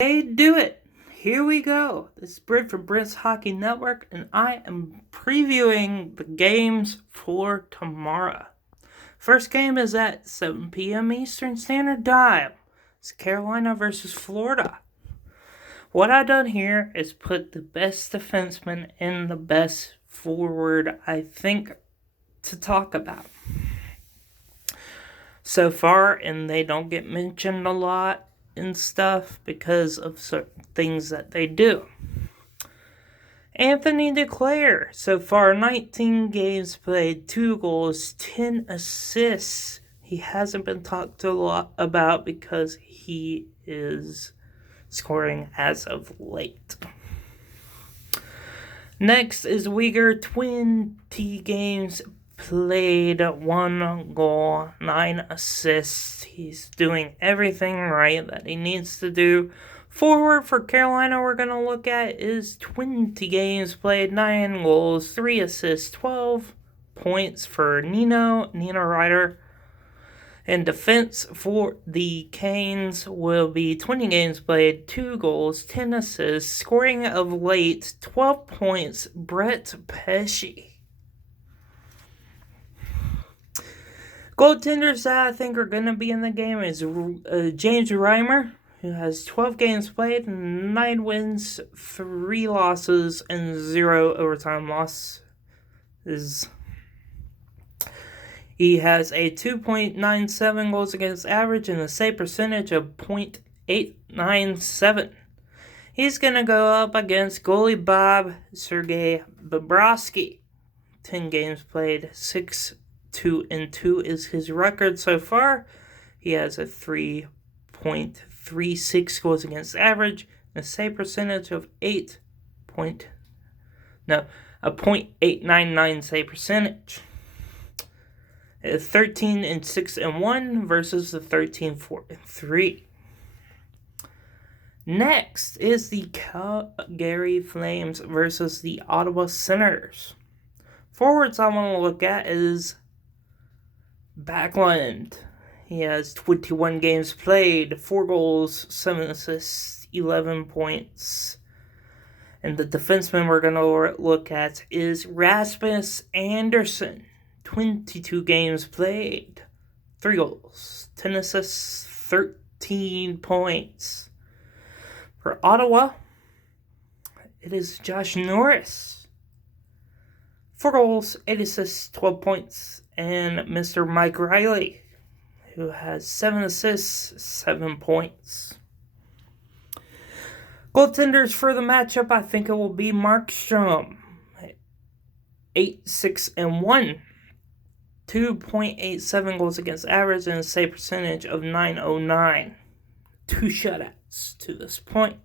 Hey, do it! Here we go. This is Britt from Britt's Hockey Network, and I am previewing the games for tomorrow. First game is at 7 p.m. Eastern Standard Time. It's Carolina versus Florida. What I've done here is put the best defenseman and the best forward, I think, to talk about so far, and they don't get mentioned a lot and stuff because of certain things that they do. Anthony Duclair, so far 19 games played, 2 goals, 10 assists. He hasn't been talked a lot about because he is scoring as of late. Next is Uyghur, 20 games played, 1 goal, 9 assists. He's doing everything right that he needs to do. Forward for Carolina we're going to look at is 20 games played, 9 goals, 3 assists, 12 points for Nino Ryder. And defense for the Canes will be 20 games played, 2 goals, 10 assists, scoring of late, 12 points, Brett Pesce. Goaltenders that I think are going to be in the game is James Reimer, who has 12 games played, 9 wins, 3 losses, and 0 overtime losses. He has a 2.97 goals against average and a save percentage of .897. He's going to go up against goalie Bob Sergei Bobrovsky. 10 games played, 6-2-2 is his record so far. He has a 3.36 goals against average and a save percentage of a .899 save percentage. 13-6-1 versus the 13-4-3. Next is the Calgary Flames versus the Ottawa Senators. Forwards I want to look at is Backlund. He has 21 games played, 4 goals, 7 assists, 11 points. And the defenseman we're going to look at is Rasmus Andersson. 22 games played, 3 goals, 10 assists, 13 points. For Ottawa, it is Josh Norris. 4 goals, 8 assists, 12 points. And Mr. Mike Riley, who has 7 assists, 7 points. Goaltenders for the matchup, I think it will be Markstrom. 8-6-1. 2.87 goals against average and a save percentage of .909. 2 shutouts to this point.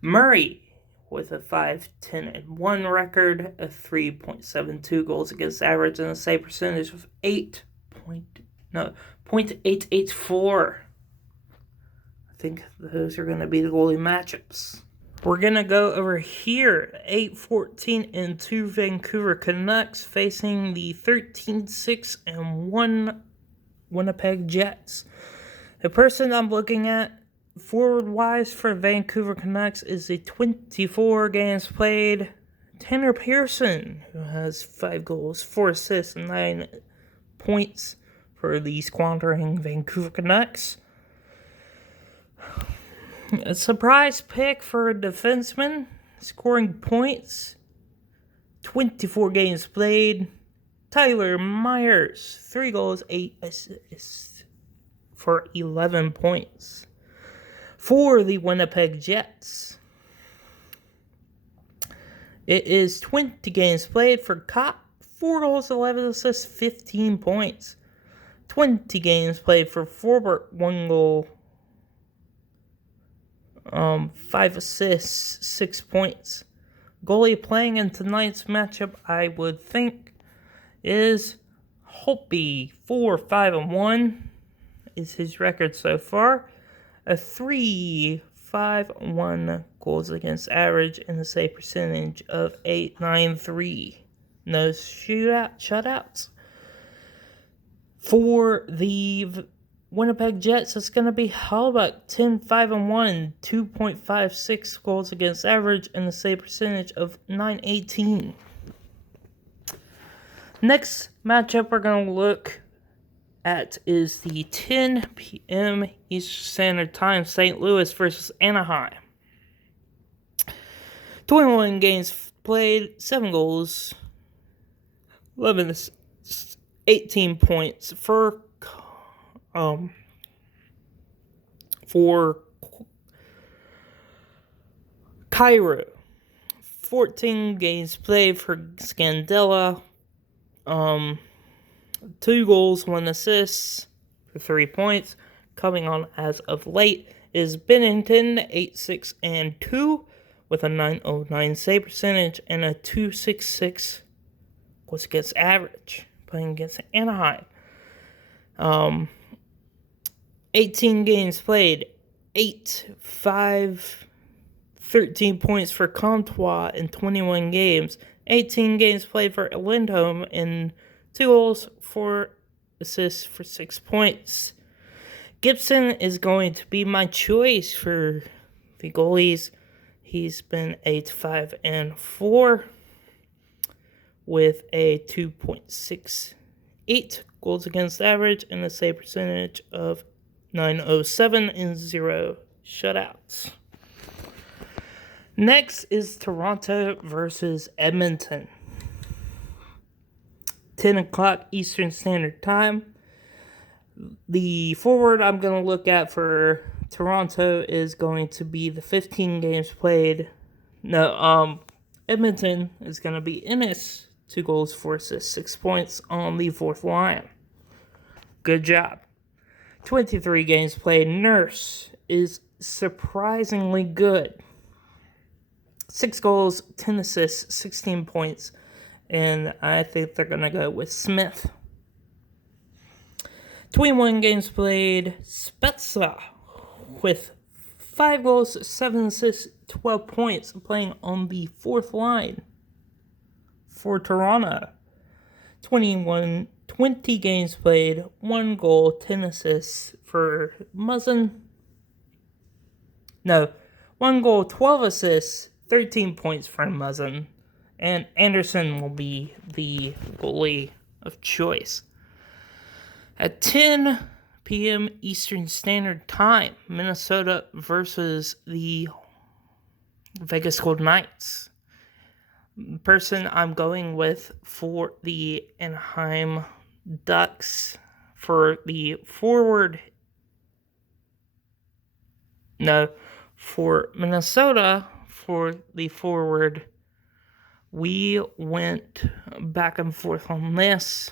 Murray with a 5-10-1 record, a 3.72 goals against average and a save percentage of .884. I think those are going to be the goalie matchups. We're going to go over here, 8-14-2 Vancouver Canucks facing the 13-6-1 Winnipeg Jets. The person I'm looking at forward-wise for Vancouver Canucks is the 24 games played Tanner Pearson, who has 5 goals, 4 assists, and 9 points for the squandering Vancouver Canucks. A surprise pick for a defenseman, scoring points, 24 games played. Tyler Myers, 3 goals, 8 assists for 11 points. For the Winnipeg Jets, it is 20 games played for Kopp, 4 goals, 11 assists, 15 points. 20 games played for Forbort, 1 goal, 5 assists, 6 points. Goalie playing in tonight's matchup, I would think, is Holtby. 4-5-1 is his record so far. A 3.51 goals against average and a save percentage of .893. No shutouts. For the Winnipeg Jets, it's going to be Hellbuck, 10-5-1, 2.56 goals against average, and a save percentage of .918. Next matchup we're going to look at is the 10 p.m. Eastern Standard Time, St. Louis versus Anaheim. 21 games played, 7 goals, 18 points for Cairo. 14 games played for Scandella. 2 goals, 1 assist for 3 points. Coming on as of late is Bennington, 8-6-2 with a .909 save percentage and a .266 goals against average, playing against Anaheim. 18 games played, 8-5, 13 points for Comtois in 21 games. 18 games played for Lindholm and 2 goals, 4 assists for 6 points. Gibson is going to be my choice for the goalies. He's been 8-5-4 with a 2.68 goals against average and a save percentage of .907 and 0 shutouts. Next is Toronto versus Edmonton. 10 o'clock Eastern Standard Time. The forward I'm going to look at for Toronto is going to be the 15 games played. Edmonton is going to be Ennis, 2 goals, 4 assists, 6 points on the 4th line. Good job. 23 games played. Nurse is surprisingly good. 6 goals, 10 assists, 16 points. And I think they're going to go with Smith. 21 games played. Spezza with 5 goals, 7 assists, 12 points, playing on the 4th line for Toronto. 20 games played, 1 goal, 10 assists for Muzzin. 1 goal, 12 assists, 13 points for Muzzin. And Anderson will be the goalie of choice. At 10 p.m. Eastern Standard Time, Minnesota versus the Vegas Golden Knights. The person I'm going with for the Anaheim Ducks for the forward. For Minnesota, for the forward, we went back and forth on this.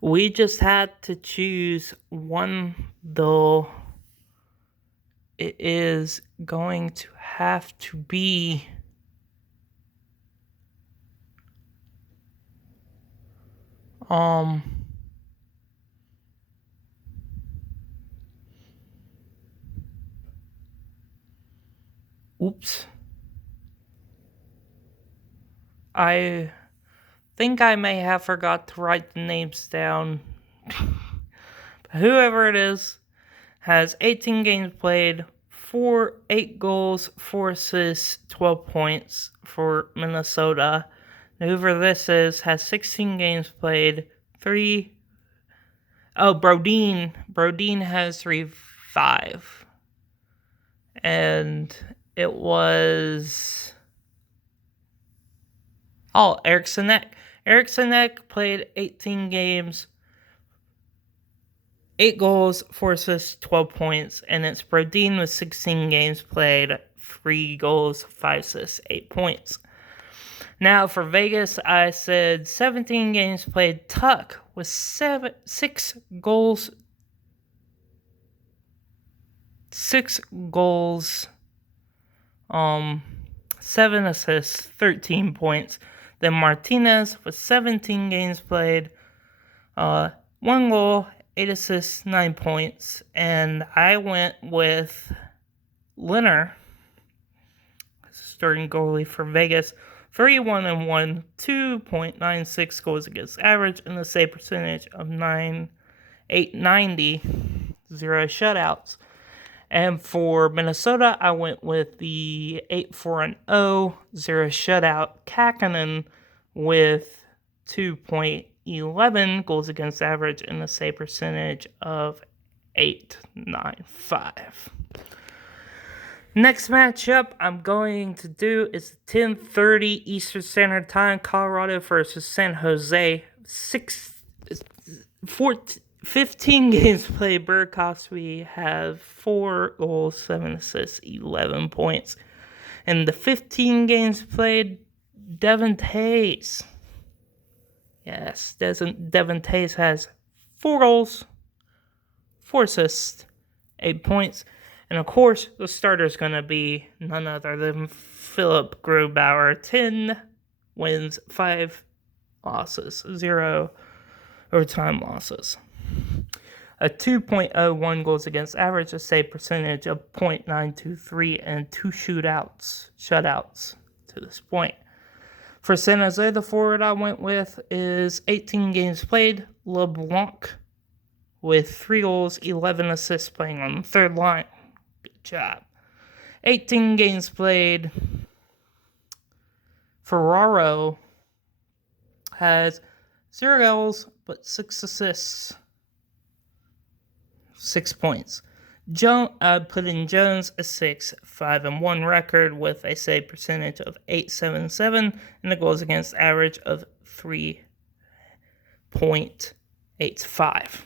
We just had to choose one, though. It is going to have to be I think I may have forgot to write the names down. Whoever it is has 18 games played, 8 goals, 4 assists, 12 points for Minnesota. Whoever this is has 16 games played, 3. Oh, Brodin. Brodin has 3-5. And it was... Eriksson Ek. Eriksson Ek played 18 games, 8 goals, 4 assists, 12 points, and it's Brodin with 16 games played, 3 goals, 5 assists, 8 points. Now for Vegas, I said 17 games played. Tuck with 6 goals, 7 assists, 13 points. Then Martinez with 17 games played, 1 goal, 8 assists, 9 points. And I went with Leonard, starting goalie for Vegas, 3-1-1, 2.96 goals against average, and a save percentage of 890, 0 shutouts. And for Minnesota, I went with the 8-4-0, 0 shutout Kakkonen with 2.11 goals against average and a save percentage of 895. Next matchup I'm going to do is 10:30 Eastern Standard Time, Colorado versus San Jose. 15 games played. Burakovsky have 4 goals, 7 assists, 11 points. And the 15 games played, Devon Toews. Yes, Devon Toews has 4 goals, 4 assists, 8 points. And of course, the starter is going to be none other than Philip Grubauer. 10 wins, 5 losses, 0 overtime losses. A 2.01 goals against average, a save percentage of .923, and 2 shutouts to this point. For San Jose, the forward I went with is 18 games played, LeBlanc, with 3 goals, 11 assists, playing on the third line. Good job. 18 games played. Ferraro has 0 goals, but 6 assists. 6 points. Put in Jones a 6-5-1 record with a save percentage of .877 and a goals against average of 3.85.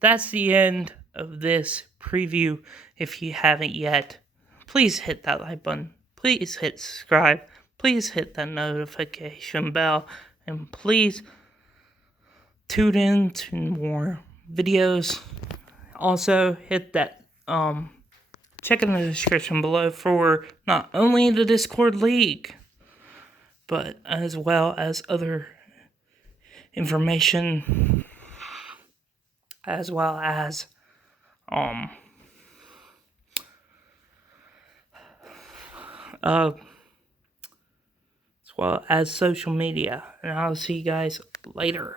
That's the end of this preview. If you haven't yet, please hit that like button. Please hit subscribe. Please hit that notification bell. And please tune in to more videos. Also, hit that, check in the description below for not only the Discord League, but as well as other information, as well as, social media. And I'll see you guys later.